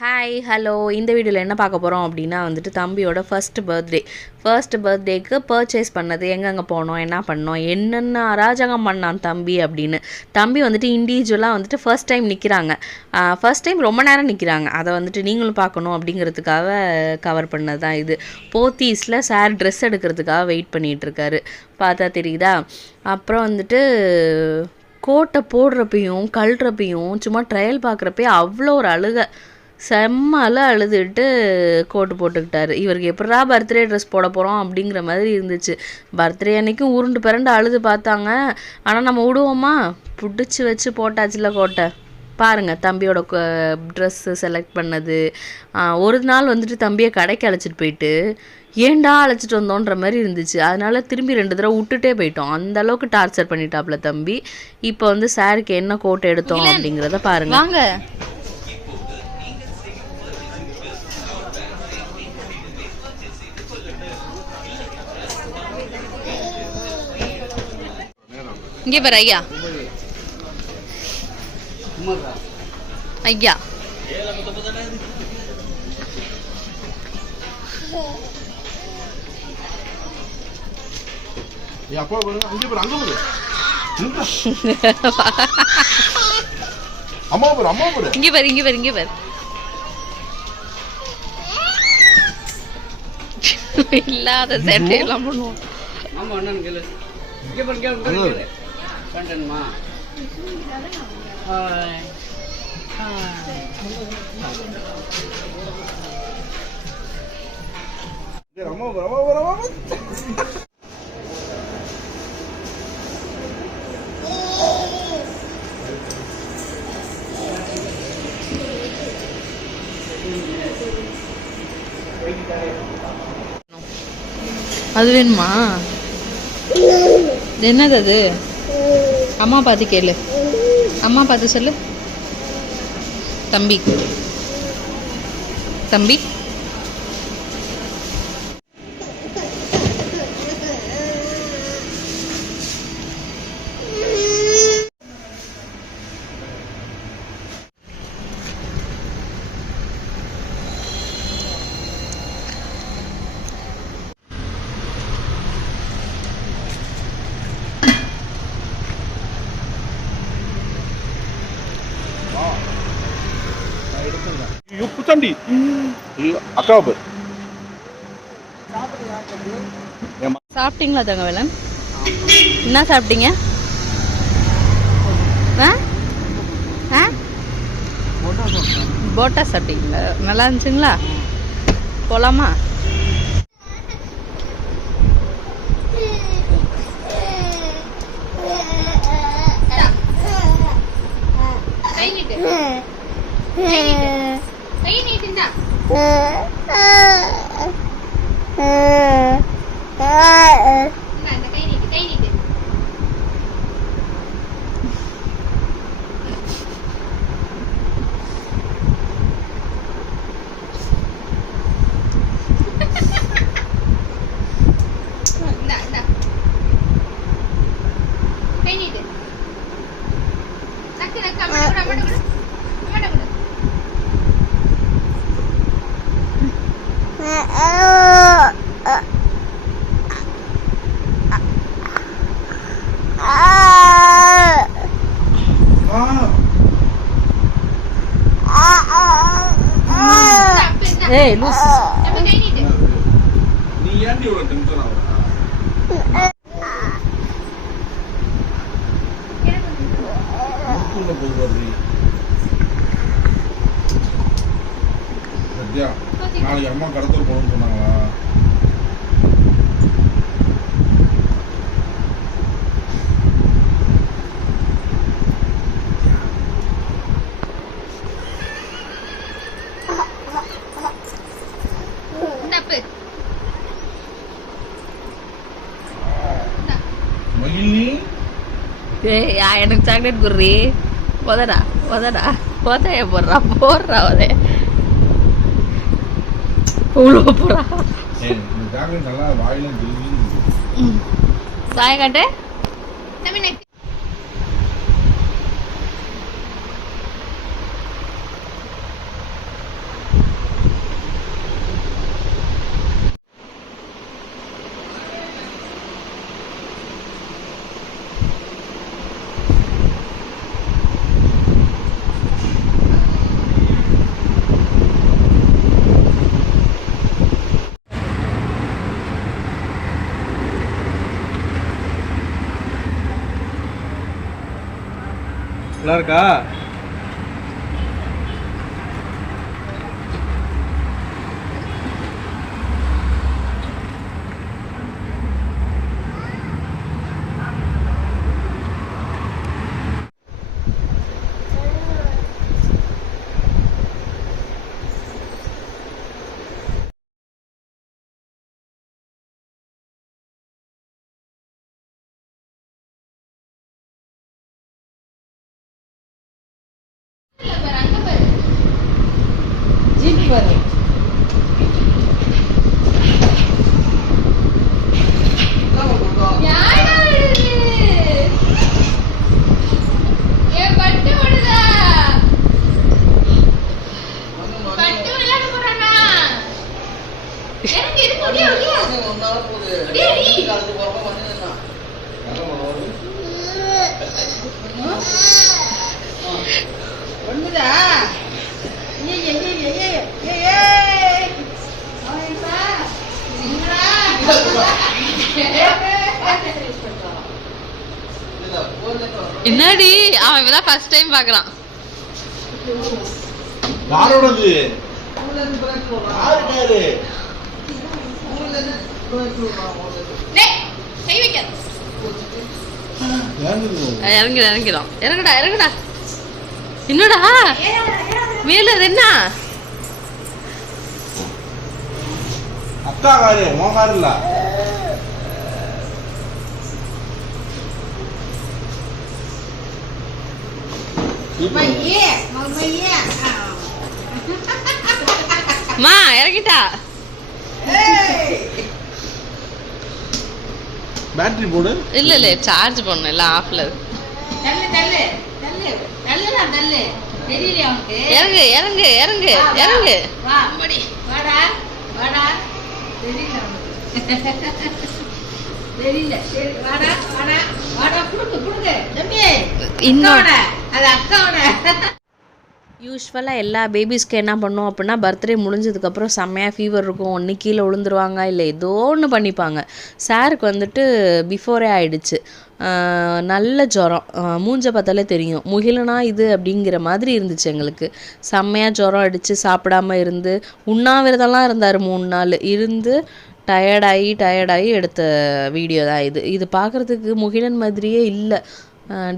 Hi hello இந்த வீடியோவில் என்ன பார்க்க போகிறோம் அப்படின்னா வந்துட்டு தம்பியோட ஃபர்ஸ்ட் பர்த்டே ஃபர்ஸ்ட் பர்த்டேக்கு பர்ச்சேஸ் பண்ணது எங்கெங்கே போனோம் என்ன பண்ணோம் என்னென்ன அராஜகம் பண்ணான் தம்பி அப்படின்னு. தம்பி வந்துட்டு இண்டிவிஜுவலாக வந்துட்டு ஃபர்ஸ்ட் டைம் நிற்கிறாங்க ஃபர்ஸ்ட் டைம் ரொம்ப நேரம் நிற்கிறாங்க அதை வந்துட்டு நீங்களும் பார்க்கணும் அப்படிங்கிறதுக்காக கவர் பண்ணது தான் இது. போத்தீஸில் சார் ட்ரெஸ் எடுக்கிறதுக்காக வெயிட் பண்ணிகிட்ருக்காரு பார்த்தா தெரியுதா? அப்புறம் வந்துட்டு கோட்டை போடுறப்பையும் கழுறப்பையும் சும்மா ட்ரையல் பார்க்குறப்பையும் அவ்வளோ ஒரு அழுகை. செம்மல அழுதுட்டு கோட்டு போட்டுக்கிட்டாரு. இவருக்கு எப்படா பர்த்டே ட்ரெஸ் போட போகிறோம் அப்படிங்கிற மாதிரி இருந்துச்சு. பர்த்டே அன்னைக்கும் உருண்டு பிறண்டு அழுது பார்த்தாங்க. ஆனால் நம்ம விடுவோமா? பிடிச்சி வச்சு போட்டாச்சுல கோட்டை. பாருங்க தம்பியோட ட்ரெஸ்ஸு செலக்ட் பண்ணது. ஒரு நாள் வந்துட்டு தம்பியை கடைக்கு அழைச்சிட்டு போயிட்டு ஏன்டா அழைச்சிட்டு வந்தோன்ற மாதிரி இருந்துச்சு. அதனால திரும்பி ரெண்டு தடவை விட்டுட்டே போயிட்டோம். அந்த அளவுக்கு டார்ச்சர் பண்ணிட்டாப்ல தம்பி. இப்போ வந்து சாருக்கு என்ன கோட்டை எடுத்தோம் அப்படிங்கிறத பாருங்க. இங்கே பாரு ஐயா. ஐயா. அம்மா பாரு அம்மா பாரு. இங்கே பாரு இங்கே பாரு இங்கே பாரு. இல்லாத சேட்டையெல்லாம் பண்ணுவோம். ஆமா அண்ணன் கேளு இங்க பாரு கேளு பாரு அது வேணுமா? என்னது அது? அம்மா பார்த்து கேளு. அம்மா பார்த்து சொல்லு. தம்பி. தம்பி? ஐயோ, அக்காவை பாரு. சாப்பிட்டீங்களா தங்கவேலன்? என்ன சாப்பிட்டீங்க? போட்டா சாப்பிட்டீங்களா? நல்லா இருந்துச்சுங்களா? போலாமா? 嗯嗯嗯嗯嗯。ஏய் லூஸ் நீ ஏன்டி இவ்வளவு டென்ஷன் ஆகுற? முக்குள்ள சத்யா நாளைக்கு அம்மா கடத்தல் போகணும்னு சொன்னாங்களா? எனக்கு சாக்லேட் குர்ரி போதடா போதடா. போதைய போடுறா போடுறா அதே உள்ள போறா. இந்த நல்லா வாயில கிளி சாய காட்டு என்னடி அவன் இப்பதான் ஃபர்ஸ்ட் டைம் பாக்குறான் யாரோடது? யாருக்காரு? இறங்கி இறங்கிடும் இறங்குடா இறங்குடா என்னடா? மேல என்ன? அக்கா காரு உன் காரு இல்ல மா இறங்கிட்டா பேட்டரி போடு. இல்ல இல்ல சார்ஜ் பண்ணணும் எல்லாம் ஆஃப்ல தள்ளு தள்ளு தள்ளு. தள்ளுடா தள்ளு. தெரியலையா உனக்கு? இறங்கு இறங்கு இறங்கு இறங்கு. வாடா வாடா. தெரியல யூஸ்வலாக எல்லா பேபிஸ்க்கு என்ன பண்ணோம் அப்படின்னா பர்த்டே முடிஞ்சதுக்கப்புறம் செம்மையாக ஃபீவர் இருக்கும். ஒன்று கீழே விழுந்துருவாங்க இல்லை ஏதோ ஒன்று பண்ணிப்பாங்க. சாருக்கு வந்துட்டு பிஃபோரே ஆயிடுச்சு. நல்ல ஜுரம். மூஞ்ச பார்த்தாலே தெரியும். முகிலனா இது அப்படிங்கிற மாதிரி இருந்துச்சு எங்களுக்கு. செம்மையாக ஜுரம் அடித்து சாப்பிடாம இருந்து உண்ணாவிரதம்லாம் இருந்தார் மூணு நாள். இருந்து டயர்டாகி டயர்டாகி எடுத்த வீடியோ தான் இது. இது பார்க்குறதுக்கு முகிலன் மாதிரியே இல்லை.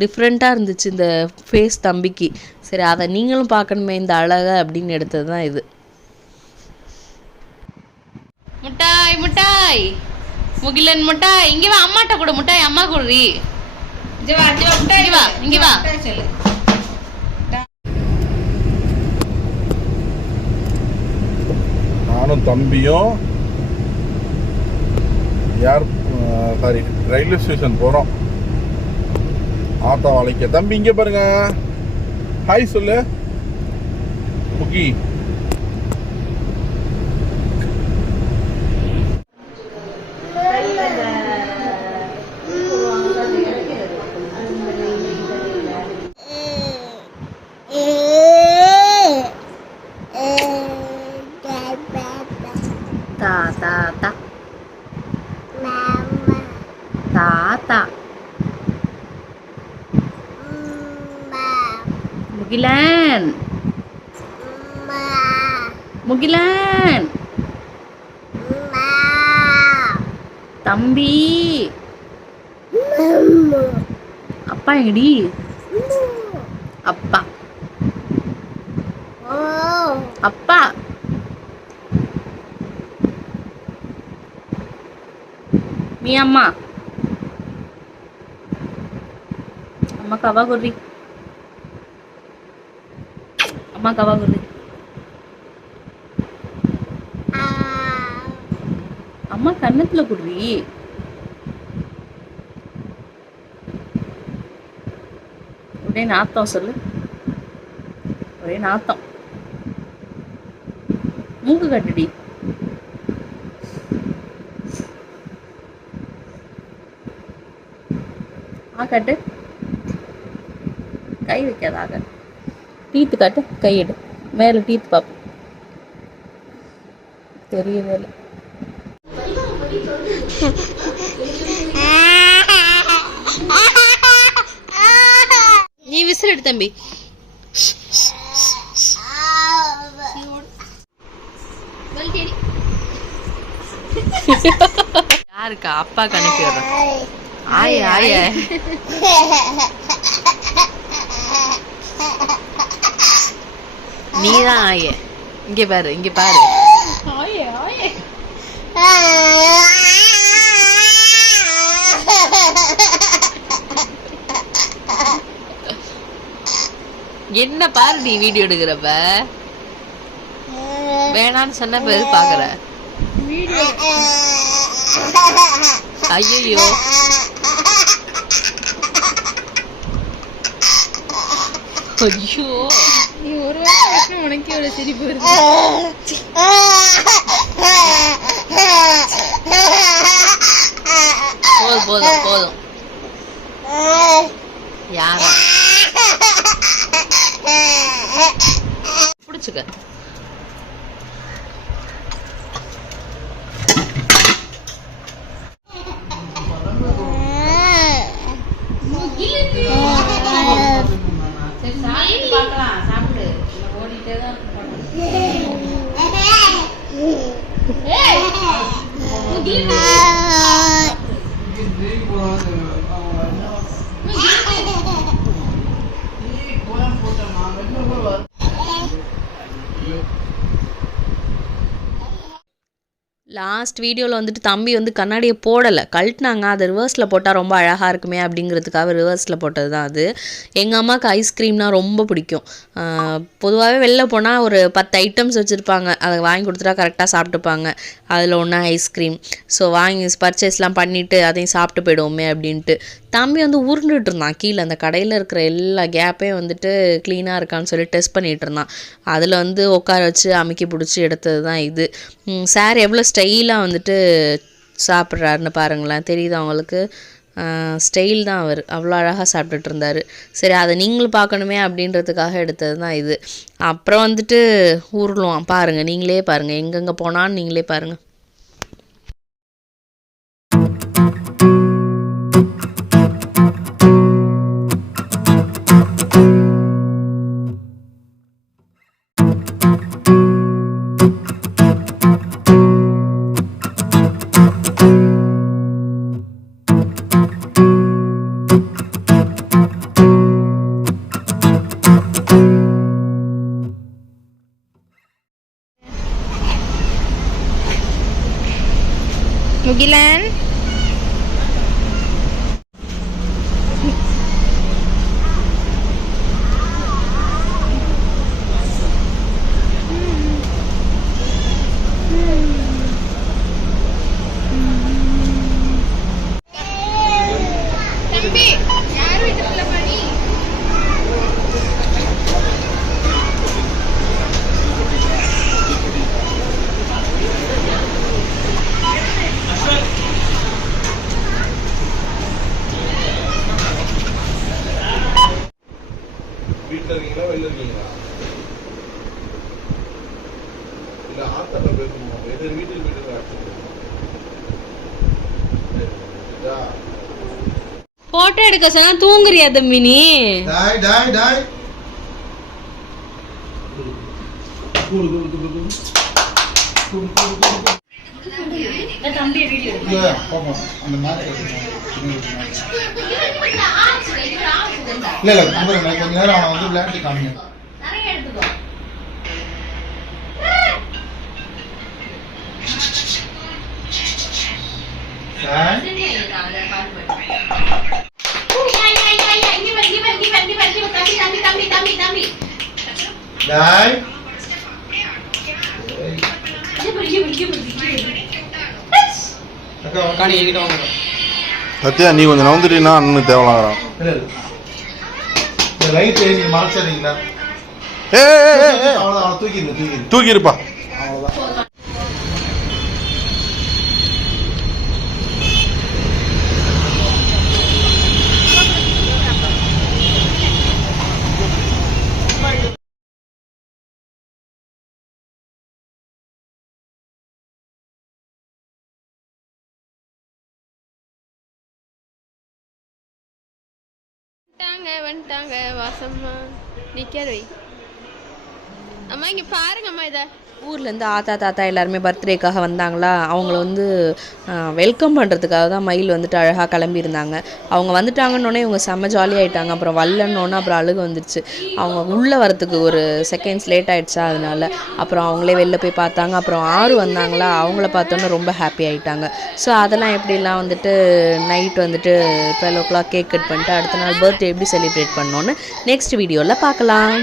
டிஃப்ரெண்ட்டாக இருந்துச்சு இந்த ஃபேஸ் தம்பிக்கு. சரி அதை நீங்களும் பார்க்கணுமே இந்த அழகை அப்படின்னு எடுத்தது தான் இது. முட்டாய் முட்டாய். முகிலன் முட்டாய். இங்க வா அம்மாட்ட கூட முட்டாய் அம்மா குடுறி இங்க வா இங்க சொல்லு. நானும் தம்பியும் யார் சாரி ரயில்வே ஸ்டேஷன் போகிறோம் ஆட்டோ வளைக்க தம்பி இங்கே பாருங்க ஹாய் சொல்லு முக்கி தா தா தா முகிலன் முகிலன் தம்பி அப்பா எங்கடி அப்பா அப்பா మీ అమ్మ అమ్మ కవా గుర్రి அம்மாக்கு அவாகுது அம்மா கன்னத்துல குடுறி. ஒரே நாத்தம் சொல்லு. ஒரே நாத்தம். மூக்கு கட்டுடி. ஆ கட்டு. கை வைக்காத டீத்து காட்டு கை எடு மேலே டீத் பாப்பு தெரியவே இல்லை நீ விசில் எடு தம்பி. யாருக்கா? அப்பாக்கு அனுப்பி விடுறேன் ஆய. நீதான் ஆய இங்க பாரு இங்க பாரு. என்ன பாரு நீ வீடியோ எடுக்கிறப்ப? வேணான்னு சொன்ன பேரு பாக்குற? ஐயோ. ஐயோ வாரம் உனக்கே ஒரு சிரிப்பு வருது. போதும் போதும் போதும். யாரா? பிடிச்சுக்க. லாஸ்ட் வீடியோவில் வந்துட்டு தம்பி வந்து கண்ணாடியை போடலை. கழட்டினாங்க. அது ரிவர்ஸில் போட்டால் ரொம்ப அழகாக இருக்குமே அப்படிங்கிறதுக்காக ரிவர்ஸில் போட்டது தான் அது. எங்கள் அம்மாவுக்கு ஐஸ்கிரீம்னால் ரொம்ப பிடிக்கும். பொதுவாகவே வெளில போனால் ஒரு பத்து ஐட்டம்ஸ் வச்சுருப்பாங்க. அதை வாங்கி கொடுத்துட்டா கரெக்டாக சாப்பிட்டுப்பாங்க. அதில் ஒன்றா ஐஸ்கிரீம் ஸோ வாங்கி பர்ச்சேஸ்லாம் பண்ணிவிட்டு அதையும் சாப்பிட்டு போயிடுவோமே அப்படின்ட்டு. தம்பி வந்து உருண்டுட்டு இருந்தான் கீழே அந்த கடையில் இருக்கிற எல்லா கேப்பையும் வந்துட்டு க்ளீனாக இருக்கான்னு சொல்லி டெஸ்ட் பண்ணிகிட்டு இருந்தான் அதில் வந்து உட்கார வச்சு அமைக்கி பிடிச்சி எடுத்தது தான் இது சார் எவ்வளோ ஸ்டைலாக வந்துட்டு சாப்பிட்றாருன்னு பாருங்களேன். தெரியுது அவங்களுக்கு ஸ்டைல் தான் அவர். அவ்வளோ அழகாக சாப்பிட்டுட்டு இருந்தார் சரி அதை நீங்களும் பார்க்கணுமே அப்படின்றதுக்காக எடுத்தது தான் இது. அப்புறம் வந்துட்டு உருளுவான். பாருங்கள் நீங்களே பாருங்கள் எங்கெங்கே போனான்னு நீங்களே பாருங்கள் இல்லை ஆத்தப்ப பேசணுமா எது வீட்டுக்கு வீட்டுக்கு ஆச்சு ஃபோட்டோ எடுக்க சொன்னா தூங்குறியா தம்பி நீ? டாய் டாய் டாய். இல்ல. இல்ல. கொஞ்ச நேரம் அவனை வந்து விளையாட்டு காமிங்க சார் டாய் அக்கா காணி என்கிட்ட வாங்க சத்யா நீ கொஞ்சம் நவுந்துட்டீங்கன்னா அண்ணன் தேவலாகிறான் இல்ல வந்துட்டாங்க வாசம்மா. நிற்கிறவை அம்மா இங்கே பாருங்கம்மா இதை. ஊர்லேருந்து ஆத்தா தாத்தா எல்லாருமே பர்த்டேக்காக வந்தாங்களா? அவங்கள வந்து வெல்கம் பண்ணுறதுக்காக தான் மயில் வந்துட்டு அழகாக கிளம்பியிருந்தாங்க. அவங்க வந்துட்டாங்கன்னொடனே இவங்க செம்ம ஜாலியாகிட்டாங்க அப்புறம் வரலன்னொன்னே அப்புறம் அழுக வந்துருச்சு. அவங்க உள்ளே வரத்துக்கு ஒரு செகண்ட்ஸ் லேட் ஆகிடுச்சா அதனால. அப்புறம் அவங்களே வெளில போய் பார்த்தாங்க. அப்புறம் ஆறு வந்தாங்களா? அவங்கள பார்த்தோன்னே ரொம்ப ஹாப்பி ஆகிட்டாங்க ஸோ அதெல்லாம் எப்படிலாம் வந்துட்டு நைட் வந்துட்டு twelve o'clock cake cut பண்ணிட்டு அடுத்த நாள் பர்த்டே எப்படி செலிப்ரேட் பண்ணோன்னு நெக்ஸ்ட் வீடியோவில் பார்க்கலாம்.